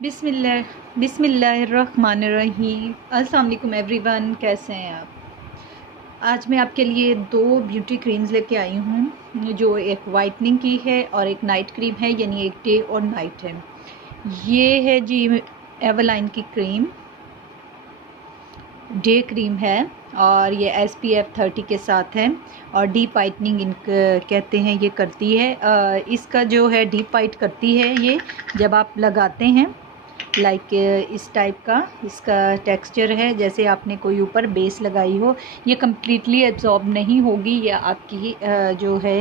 बिस्मिल्लाहिर्रहमानिर्रहीम। अस्सलाम वालेकुम एवरीवन, कैसे हैं आप। आज मैं आपके लिए दो ब्यूटी क्रीम्स लेके आई हूँ, जो एक वाइटनिंग की है और एक नाइट क्रीम है, यानी एक डे और नाइट है। ये है जी एवरलाइन की क्रीम, डे क्रीम है और ये SPF 30 के साथ है और डीप वाइटनिंग कहते हैं ये करती है। इसका जो है डीप वाइट करती है ये जब आप लगाते हैं, लाइक इस टाइप का इसका टेक्सचर है, जैसे आपने कोई ऊपर बेस लगाई हो। ये कम्प्लीटली एब्जॉर्ब नहीं होगी, ये आपकी जो है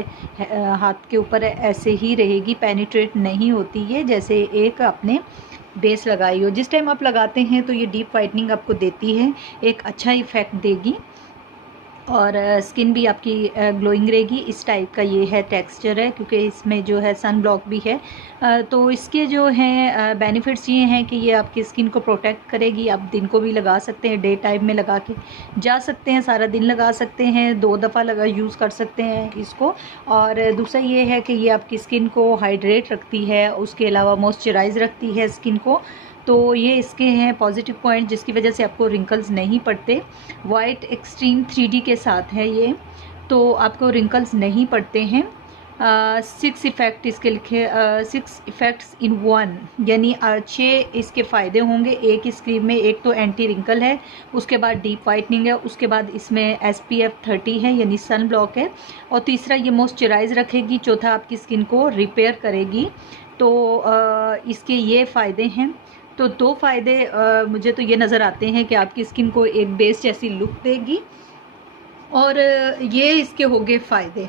हाथ के ऊपर ऐसे ही रहेगी, पेनिट्रेट नहीं होती है जैसे एक आपने बेस लगाई हो। जिस टाइम आप लगाते हैं तो ये डीप वाइटनिंग आपको देती है, एक अच्छा इफ़ेक्ट देगी और स्किन भी आपकी ग्लोइंग रहेगी। इस टाइप का ये है टेक्सचर है, क्योंकि इसमें जो है सन ब्लॉक भी है। तो इसके जो हैं बेनिफिट्स ये हैं कि ये आपकी स्किन को प्रोटेक्ट करेगी। आप दिन को भी लगा सकते हैं, डे टाइम में लगा के जा सकते हैं, सारा दिन लगा सकते हैं, 2 दफ़ा यूज़ कर सकते हैं इसको। और दूसरा ये है कि ये आपकी स्किन को हाइड्रेट रखती है, उसके अलावा मॉइस्चराइज रखती है स्किन को। तो ये इसके हैं पॉजिटिव पॉइंट, जिसकी वजह से आपको रिंकल्स नहीं पड़ते। वाइट एक्सट्रीम 3D के साथ है ये, तो आपको रिंकल्स नहीं पड़ते हैं। 6 इफ़ेक्ट इसके लिखे, 6 इफ़ेक्ट्स इन 1, यानी 6 इसके फ़ायदे होंगे एक इस क्रीम में। एक तो एंटी रिंकल है, उसके बाद डीप वाइटनिंग है, उसके बाद इसमें SPF 30 है यानी सन ब्लॉक है, और तीसरा ये मॉइस्चराइज रखेगी, चौथा आपकी स्किन को रिपेयर करेगी। तो इसके ये फ़ायदे हैं। तो 2 फ़ायदे मुझे तो ये नज़र आते हैं कि आपकी स्किन को एक बेस जैसी लुक देगी, और ये इसके हो गए फ़ायदे।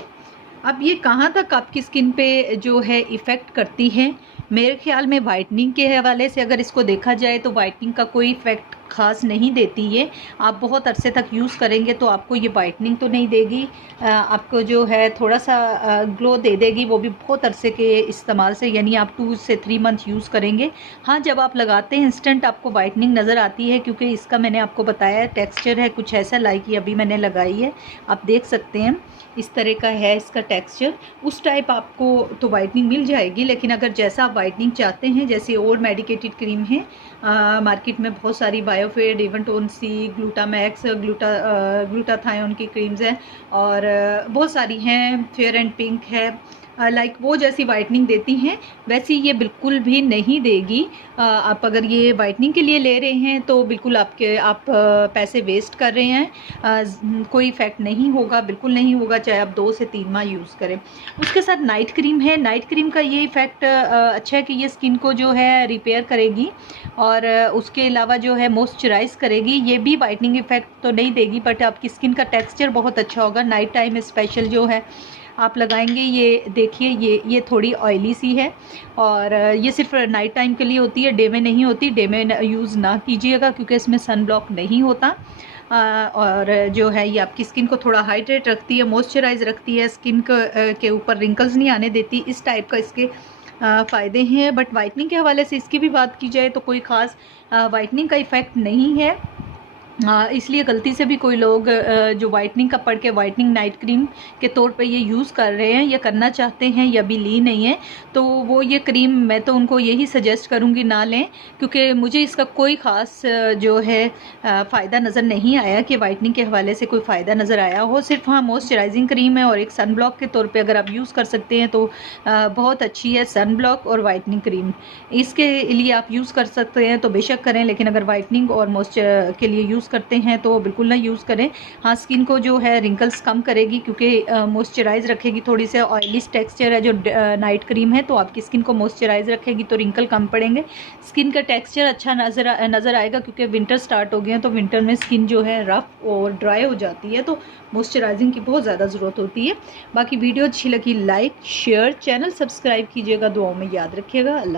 अब ये कहाँ तक आपकी स्किन पे जो है इफ़ेक्ट करती है, मेरे ख़्याल में वाइटनिंग के हवाले से अगर इसको देखा जाए तो वाइटनिंग का कोई इफ़ेक्ट ख़ास नहीं देती ये। आप बहुत अरसे तक यूज़ करेंगे तो आपको ये वाइटनिंग तो नहीं देगी, आपको जो है थोड़ा सा ग्लो दे देगी, वो भी बहुत अरसे के इस्तेमाल से, यानी आप 2 से 3 मंथ यूज़ करेंगे। हाँ, जब आप लगाते हैं इंस्टेंट आपको वाइटनिंग नज़र आती है, क्योंकि इसका मैंने आपको बताया है टेक्सचर है कुछ ऐसा, लाइक ये अभी मैंने लगाई है, आप देख सकते हैं इस तरह का है इसका टेक्सचर। उस टाइप आपको तो वाइटनिंग मिल जाएगी, लेकिन अगर जैसा आप वाइटनिंग चाहते हैं, जैसे और मेडिकेटेड क्रीम है मार्केट में बहुत सारी, बायोफिट, इवेंटोन सी, ग्लूटामैक्स, ग्लूटाथायोन की क्रीम्स हैं, और बहुत सारी हैं, फेयर एंड पिंक है, लाइक वो जैसी वाइटनिंग देती हैं वैसी ये बिल्कुल भी नहीं देगी। आप अगर ये वाइटनिंग के लिए ले रहे हैं तो बिल्कुल आप पैसे वेस्ट कर रहे हैं। कोई इफ़ेक्ट नहीं होगा, बिल्कुल नहीं होगा, चाहे आप 2 से 3 माह यूज़ करें। उसके साथ नाइट क्रीम है। नाइट क्रीम का ये इफ़ेक्ट अच्छा है कि ये स्किन को जो है रिपेयर करेगी, और उसके अलावा जो है मॉइस्चराइज़ करेगी। ये भी वाइटनिंग इफ़ेक्ट तो नहीं देगी, बट आपकी स्किन का टेक्सचर बहुत अच्छा होगा। नाइट टाइम स्पेशल जो है आप लगाएंगे, ये देखिए ये थोड़ी ऑयली सी है, और ये सिर्फ नाइट टाइम के लिए होती है, डे में नहीं होती। डे में यूज़ ना कीजिएगा, क्योंकि इसमें सन ब्लॉक नहीं होता। और जो है ये आपकी स्किन को थोड़ा हाइड्रेट रखती है, मॉइस्चराइज रखती है, स्किन के ऊपर रिंकल्स नहीं आने देती। इस टाइप का इसके फ़ायदे हैं। बट वाइटनिंग के हवाले से इसकी भी बात की जाए तो कोई ख़ास वाइटनिंग का इफ़ेक्ट नहीं है। इसलिए गलती से भी कोई लोग जो वाइटनिंग का पढ़ के वाइटनिंग नाइट क्रीम के तौर पे ये यूज़ कर रहे हैं या करना चाहते हैं या भी ली नहीं है, तो वो ये क्रीम मैं तो उनको यही सजेस्ट करूँगी ना लें, क्योंकि मुझे इसका कोई ख़ास जो है फ़ायदा नज़र नहीं आया कि वाइटनिंग के हवाले से कोई फ़ायदा नज़र आया हो। सिर्फ हाँ, मॉइस्चराइजिंग क्रीम है और एक सन ब्लॉक के तौर पर अगर आप यूज़ कर सकते हैं तो बहुत अच्छी है सन ब्लॉक और वाइटनिंग क्रीम। इसके लिए आप यूज़ कर सकते हैं तो बेशक करें, लेकिन अगर वाइटनिंग और मॉइस्चर के लिए यूज़ करते हैं तो बिल्कुल ना यूज़ करें। हाँ, स्किन को जो है रिंकल्स कम करेगी, क्योंकि मॉइस्चराइज रखेगी। थोड़ी से ऑयली टेक्सचर है जो नाइट क्रीम है, तो आपकी स्किन को मॉइस्चराइज रखेगी तो रिंकल कम पड़ेंगे। स्किन का टेक्सचर अच्छा नज़र आएगा, क्योंकि विंटर स्टार्ट हो गए हैं, तो विंटर में स्किन जो है रफ और ड्राई हो जाती है, तो मॉइस्चराइजिंग की बहुत ज़्यादा ज़रूरत होती है। बाकी वीडियो अच्छी लगी लाइक शेयर, चैनल सब्सक्राइब कीजिएगा, दुआओं में याद रखिएगा। अल्लाह।